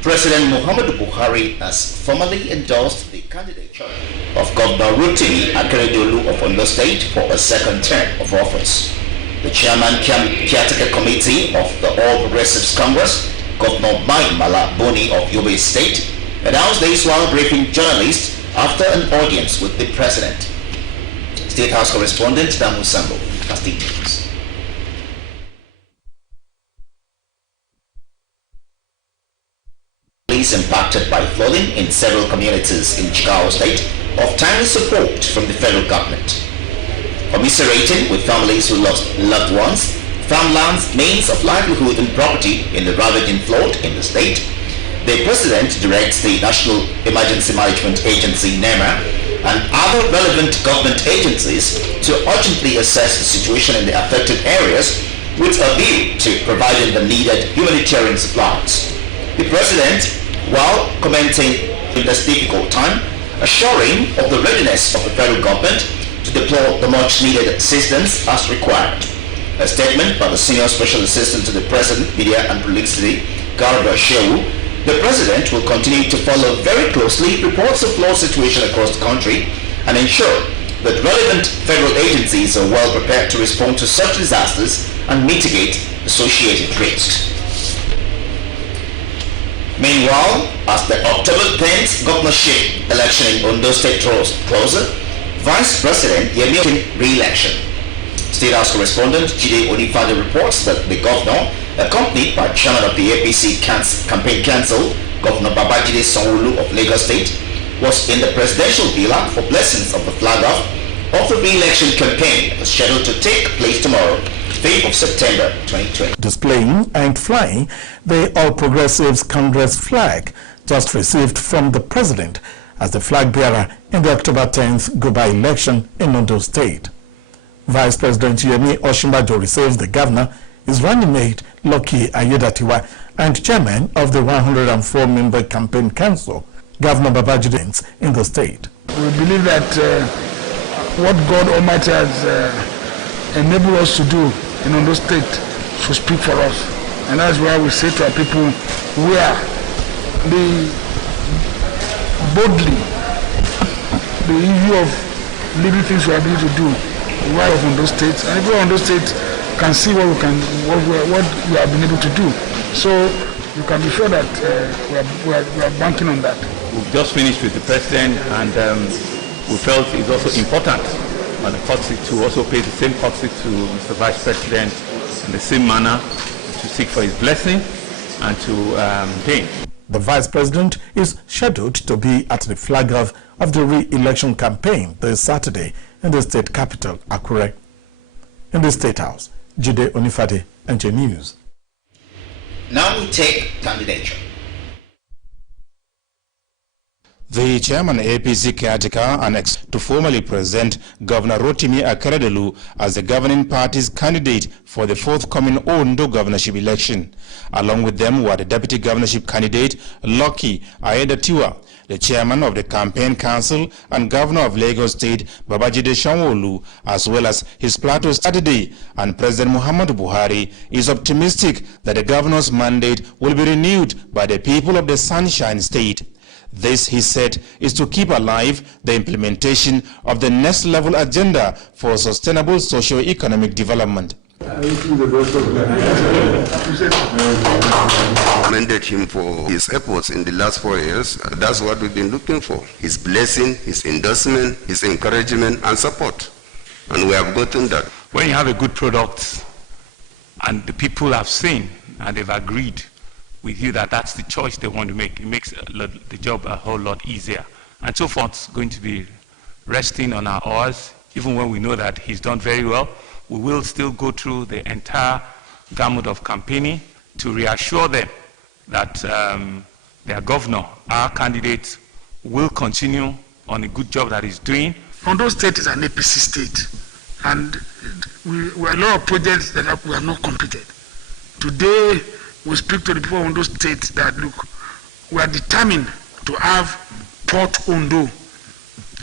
President Muhammadu Buhari has formally endorsed the candidature of Governor Nta Abeokuta of Ondo State for a second term of office. The chairman caretaker committee of the All Progressives Congress, Governor Mala Boni of Yobe State, announced this while briefing journalists after an audience with the president. State House correspondent Damu Sambo has details. Impacted by flooding in several communities in Chicago State of timely support from the federal government. Commiserating with families who lost loved ones, farmlands, means of livelihood and property in the ravaging flood in the state, the President directs the National Emergency Management Agency NEMA and other relevant government agencies to urgently assess the situation in the affected areas with a view to providing the needed humanitarian supplies. The President, while commenting in this difficult time, assuring of the readiness of the federal government to deploy the much needed assistance as required. A statement by the Senior Special Assistant to the President, Media and Publicity, Garba Shehu, the President will continue to follow very closely reports of flood situation across the country and ensure that relevant federal agencies are well prepared to respond to such disasters and mitigate associated risks. Meanwhile, as the October 10th governorship election in Ondo State draws closer, Vice President Yemi re-election. State House correspondent Nta Abeokuta reports that the governor, accompanied by chairman of the APC campaign council, Governor Babajide Sanwo-Olu of Lagos State, was in the presidential villa for blessings of the flag off of the re-election campaign scheduled to take place tomorrow, 5th of September 2020. Displaying and flying the All Progressives Congress flag just received from the President as the flag bearer in the October 10th goodbye election in Ondo State. Vice President Yemi Osinbajo receives the governor, his running mate Lucky Ayedatiwa, and chairman of the 104-member campaign council, Governor Babajide, in the state. We believe that what God Almighty has enabled us to do in Ondo State should speak for us. And that's why we say to our people, we are boldly the issue of living things we are able to do right of Ondo State, and everyone in Ondo State can see what we have been able to do. So you can be sure that we are banking on that. We've just finished with the president, and we felt it's also important on the courtesy to also pay the same courtesy to Mr. Vice President in the same manner, to seek for his blessing and to pay. The Vice President is scheduled to be at the flag off of the re-election campaign this Saturday in the state capital, Akure. In the State House, Jide Onifade, NJ News. Now we take candidature. The chairman APC caretaker annexed to formally present Governor Rotimi Akeredolu as the governing party's candidate for the forthcoming Ondo governorship election. Along with them were the deputy governorship candidate Lucky Ayedatiwa, the chairman of the campaign council and governor of Lagos State Babajide Sanwo-Olu, as well as his plateau strategy. And President Muhammadu Buhari is optimistic that the governor's mandate will be renewed by the people of the Sunshine State. This, he said, is to keep alive the implementation of the next level agenda for sustainable socio-economic development. Commended him for his efforts in the last 4 years. That's what we've been looking for. His blessing, his endorsement, his encouragement and support. And we have gotten that. When you have a good product and the people have seen and they've agreed with you that that's the choice they want to make, it makes the job a whole lot easier. And so forth, it's going to be resting on our oars. Even when we know that he's done very well, we will still go through the entire gamut of campaigning to reassure them that their governor, our candidate, will continue on a good job that he's doing. Ondo State is an APC state, and we have a lot of projects that we have not completed. Today, we speak to the people of Ondo State that, look, we are determined to have Port Ondo,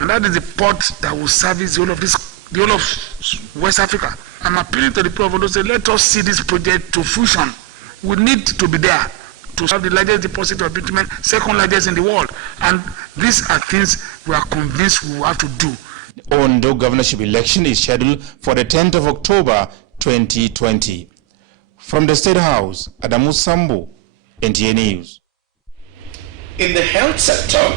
and that is the port that will service the whole of West Africa. I'm appealing to the people of Ondo State, let us see this project to fruition. We need to be there to have the largest deposit of bitumen, second largest in the world. And these are things we are convinced we will have to do. The Ondo governorship election is scheduled for the 10th of October 2020. From the State House, Adamu Sambo, NTA News. In the health sector,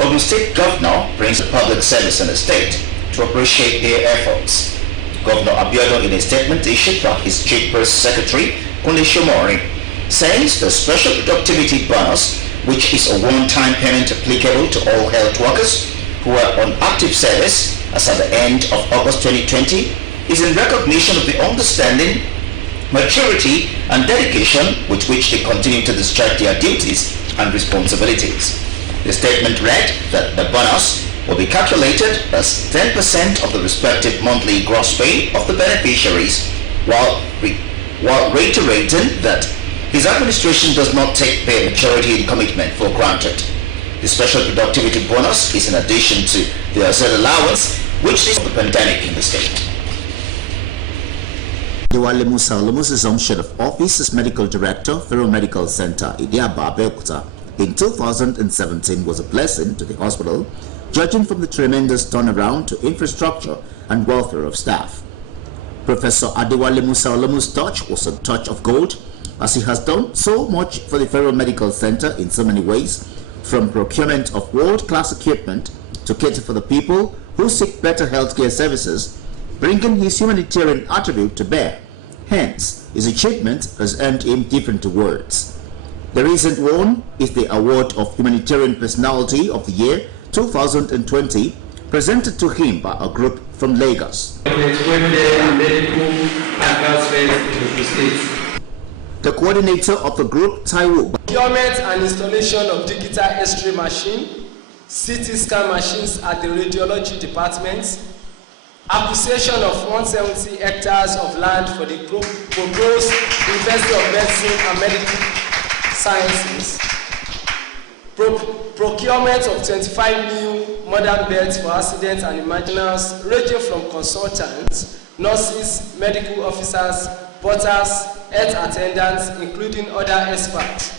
Ogun State Governor brings the public service in the state to appreciate their efforts. Governor Abiodun, in a statement issued by his chief press secretary, Kunle Shomori, says the special productivity bonus, which is a one-time payment applicable to all health workers who are on active service as at the end of August 2020, is in recognition of the understanding, maturity and dedication with which they continue to discharge their duties and responsibilities. The statement read that the bonus will be calculated as 10% of the respective monthly gross pay of the beneficiaries, while reiterating that his administration does not take pay maturity and commitment for granted. The special productivity bonus is in addition to the asset allowance, which is the pandemic in the state. Adewale Musa Olomu's assumption of office as Medical Director, Federal Medical Center, Nta Abeokuta, in 2017 was a blessing to the hospital, judging from the tremendous turnaround to infrastructure and welfare of staff. Professor Adewale Musa Olomu's touch was a touch of gold, as he has done so much for the Federal Medical Center in so many ways, from procurement of world-class equipment to cater for the people who seek better healthcare services, bringing his humanitarian attribute to bear. Hence, his achievement has earned him different awards. The recent one is the Award of Humanitarian Personality of the Year 2020, presented to him by a group from Lagos. The coordinator of the group, Taiwo. Procurement and installation of digital X-ray machine, CT scan machines at the radiology department, acquisition of 170 hectares of land for the proposed University of Medicine and Medical Sciences, procurement of 25 new modern beds for accidents and emergencies, ranging from consultants, nurses, medical officers, porters, health attendants, including other experts.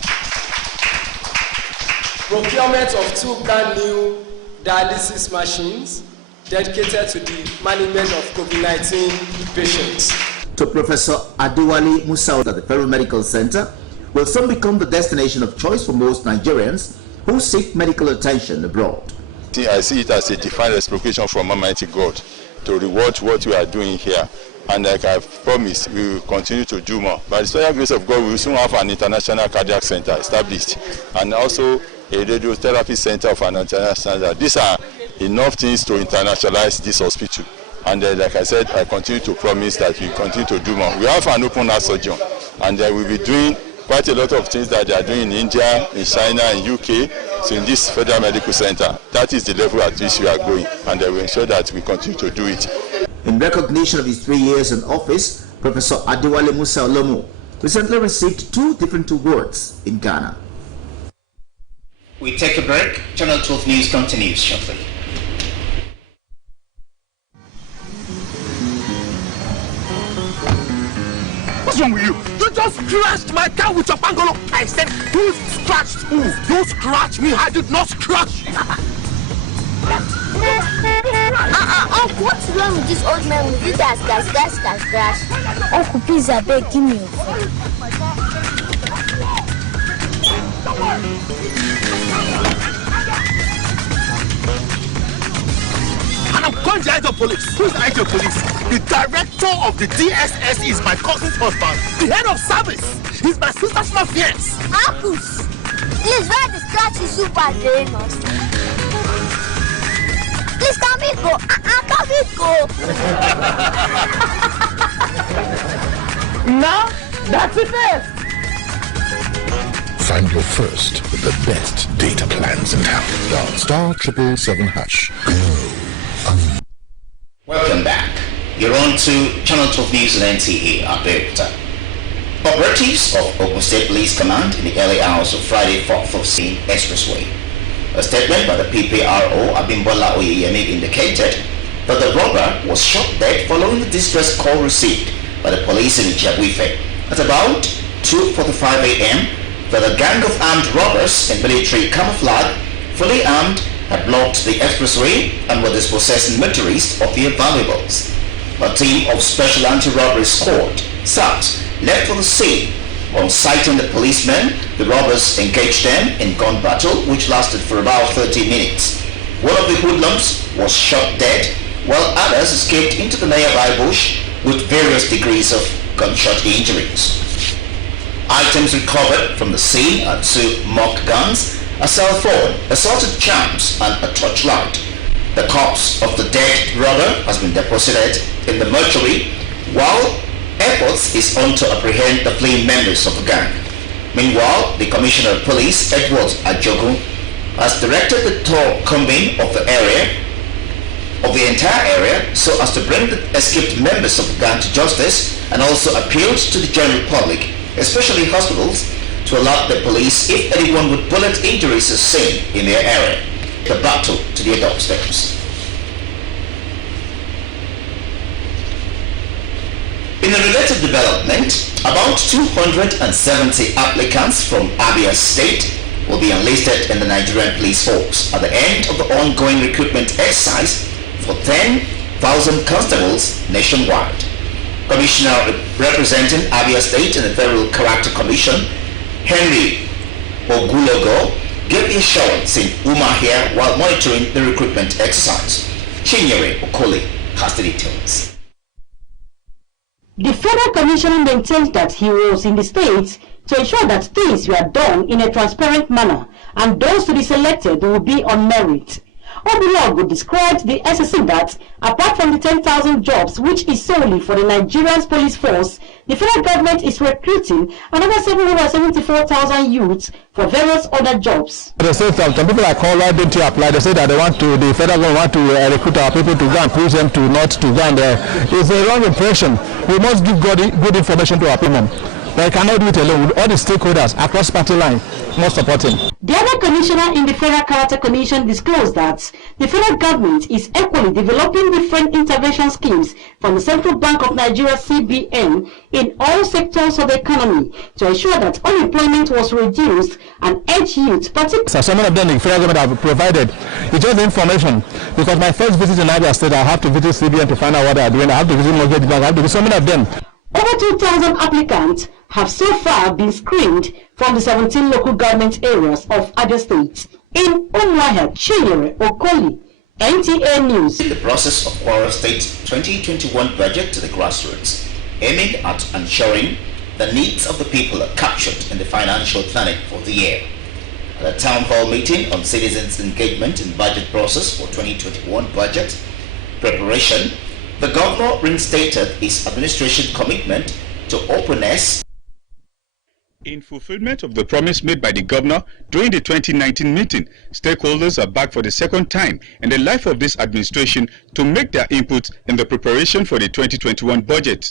Procurement of 2 brand new dialysis machines dedicated to the management of COVID-19 patients. To Professor Adewale Musa at the Federal Medical Center will soon become the destination of choice for most Nigerians who seek medical attention abroad. I see it as a divine reciprocation from Almighty God to reward what we are doing here. And like I've promised, we will continue to do more. By the special grace of God, we will soon have an international cardiac center established, and also a radiotherapy center of an international standard. These are enough things to internationalize this hospital. And like I said, I continue to promise that we continue to do more. We have an open heart surgeon, and we will be doing quite a lot of things that they are doing in India, in China, in UK, so in this Federal Medical Center. That is the level at which we are going, and we ensure that we continue to do it. In recognition of his 3 years in office, Professor Adewale Musa Olomu recently received 2 different awards in Ghana. We take a break. Channel 12 News continues shortly. What's wrong with you? You just scratched my car with your pangolo. I said, you scratched who? You scratched me. I did not scratch. Uncle, what's wrong with this old man with this scratch? Uncle, please, I beg, give me your phone. And I'm calling the IT police. Who's the IT police? The director of the DSS is my cousin's husband. The head of service is my sister's fiance. Uncles, please, why the scratch is super dangerous? Please, can we go? Can we go? Now, that's it best. Find your first with the best data plans in town. Dial *777#. Welcome back. You're on to Channel 12 News and Nta Abeokuta. Operatives of Ogun State Police Command in the early hours of Friday 4th of Scene Expressway. A statement by the PPRO Abimbola Oyeyemi indicated that the robber was shot dead following the distress call received by the police in Ijebu-Ife at about 2:45 a.m. that a gang of armed robbers in military camouflage, fully armed, had blocked the expressway and were dispossessing motorists of their valuables. A team of Special Anti-Robbery Squad, SARS, left for the scene. On sighting the policemen, the robbers engaged them in gun battle, which lasted for about 30 minutes. One of the hoodlums was shot dead, while others escaped into the nearby bush with various degrees of gunshot injuries. Items recovered from the scene are 2 mock guns, a cell phone, assorted charms, and a torchlight. The corpse of the dead robber has been deposited in the mortuary, while efforts is on to apprehend the fleeing members of the gang. Meanwhile, the Commissioner of Police, Edward Ajogun, has directed the thorough combing of the entire area so as to bring the escaped members of the gang to justice, and also appealed to the general public, especially hospitals, to alert the police if anyone with bullet injuries is seen in their area. The battle to their doorsteps. In a related development, about 270 applicants from Abia State will be enlisted in the Nigerian Police Force at the end of the ongoing recruitment exercise for 10,000 constables nationwide. Commissioner representing Abia State in the Federal Character Commission, Henry Ogulogo, gave assurance in Umahia while monitoring the recruitment exercise. Chinyere Okoli has the details. The Federal Commissioner maintained that he was in the state to ensure that things were done in a transparent manner and those to be selected will be on merit. Obulogo described the SSC that, apart from the 10,000 jobs which is solely for the Nigerian police force, the federal government is recruiting another 774,000 youths for various other jobs. They say some people are called, why didn't you apply? They say that the federal government want to recruit our people to go and push them to not to go and it's a wrong impression. We must give good information to our people. But I cannot do it alone. All the stakeholders across party line must support him. The other commissioner in the Federal Character Commission disclosed that the federal government is equally developing different intervention schemes from the Central Bank of Nigeria (CBN) in all sectors of the economy to ensure that unemployment was reduced and urge youth, particularly. So some of them the federal government have provided. It's just the information. Because my first visit in Abia State, I have to visit CBN to find out what they are doing. I have to visit Mortgage Bank. I have to visit so many of them. Over 2,000 applicants have so far been screened from the 17 local government areas of Abia State. In Umuahia, Chinyere Okoli, NTA News. In the process of Kwara State's 2021 budget to the grassroots, aiming at ensuring the needs of the people are captured in the financial planning for the year. At a town hall meeting on citizens' engagement in budget process for 2021 budget preparation, the governor reinstated his administration commitment to openness. In fulfillment of the promise made by the governor during the 2019 meeting, stakeholders are back for the second time in the life of this administration to make their input in the preparation for the 2021 budget.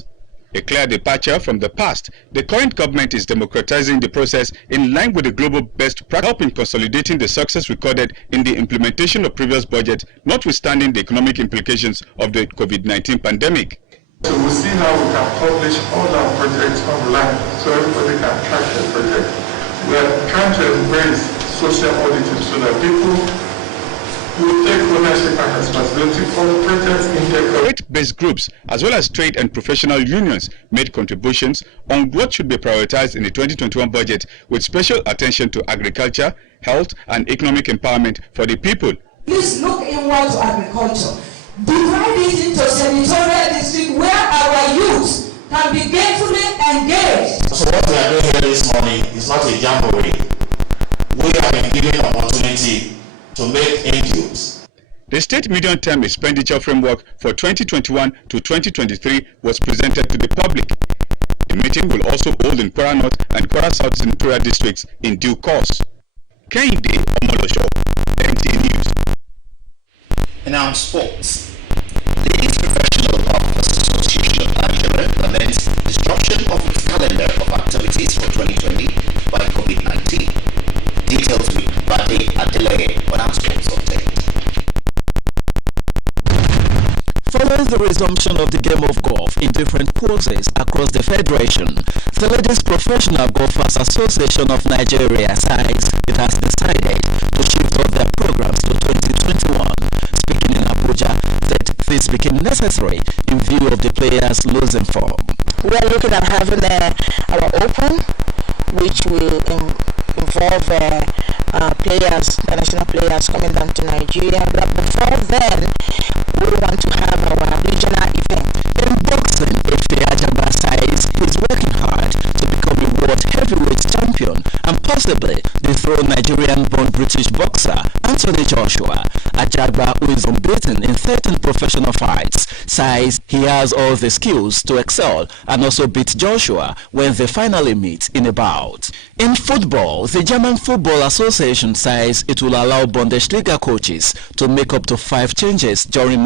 A clear departure from the past, the current government is democratizing the process in line with the global best practice, helping consolidating the success recorded in the implementation of previous budgets, notwithstanding the economic implications of the COVID-19 pandemic. So we'll see how we can publish all our projects online so everybody can track the project. We are trying to embrace social auditing so that people will take ownership and responsibility for the projects in their country. Trade-based groups as well as trade and professional unions made contributions on what should be prioritized in the 2021 budget with special attention to agriculture, health and economic empowerment for the people. Please look inward to agriculture. Divide it into senatorial district where our youth can be gainfully engaged. So what we are doing here this morning is not a jamboree. We have been given an opportunity to make inputs. The state medium-term expenditure framework for 2021 to 2023 was presented to the public. The meeting will also hold in Kwara North and Kwara South senatorial districts in due course. Kehinde Omolosho, NTA News. In our sports, Ladies Professional Golfers Association of Nigeria laments disruption of its calendar of activities for 2020 by COVID-19. Details with Bade Adeleye on our sports update. Following since the resumption of the game of golf in different courses across the Federation, the Ladies Professional Golfers Association of Nigeria says it has decided to shift all their programs to 2021. Speaking in Abuja, that this became necessary in view of the players losing form. We are looking at having our Open, which will involve players, international players coming down to Nigeria. But before then, we want to have our regional event. In boxing, Ife Ajagba says he's working hard to become a world heavyweight champion and possibly dethrone Nigerian-born British boxer Anthony Joshua. Ajagba, who is unbeaten in 13 professional fights, says he has all the skills to excel and also beat Joshua when they finally meet in a bout. In football, the German Football Association says it will allow Bundesliga coaches to make up to 5 changes during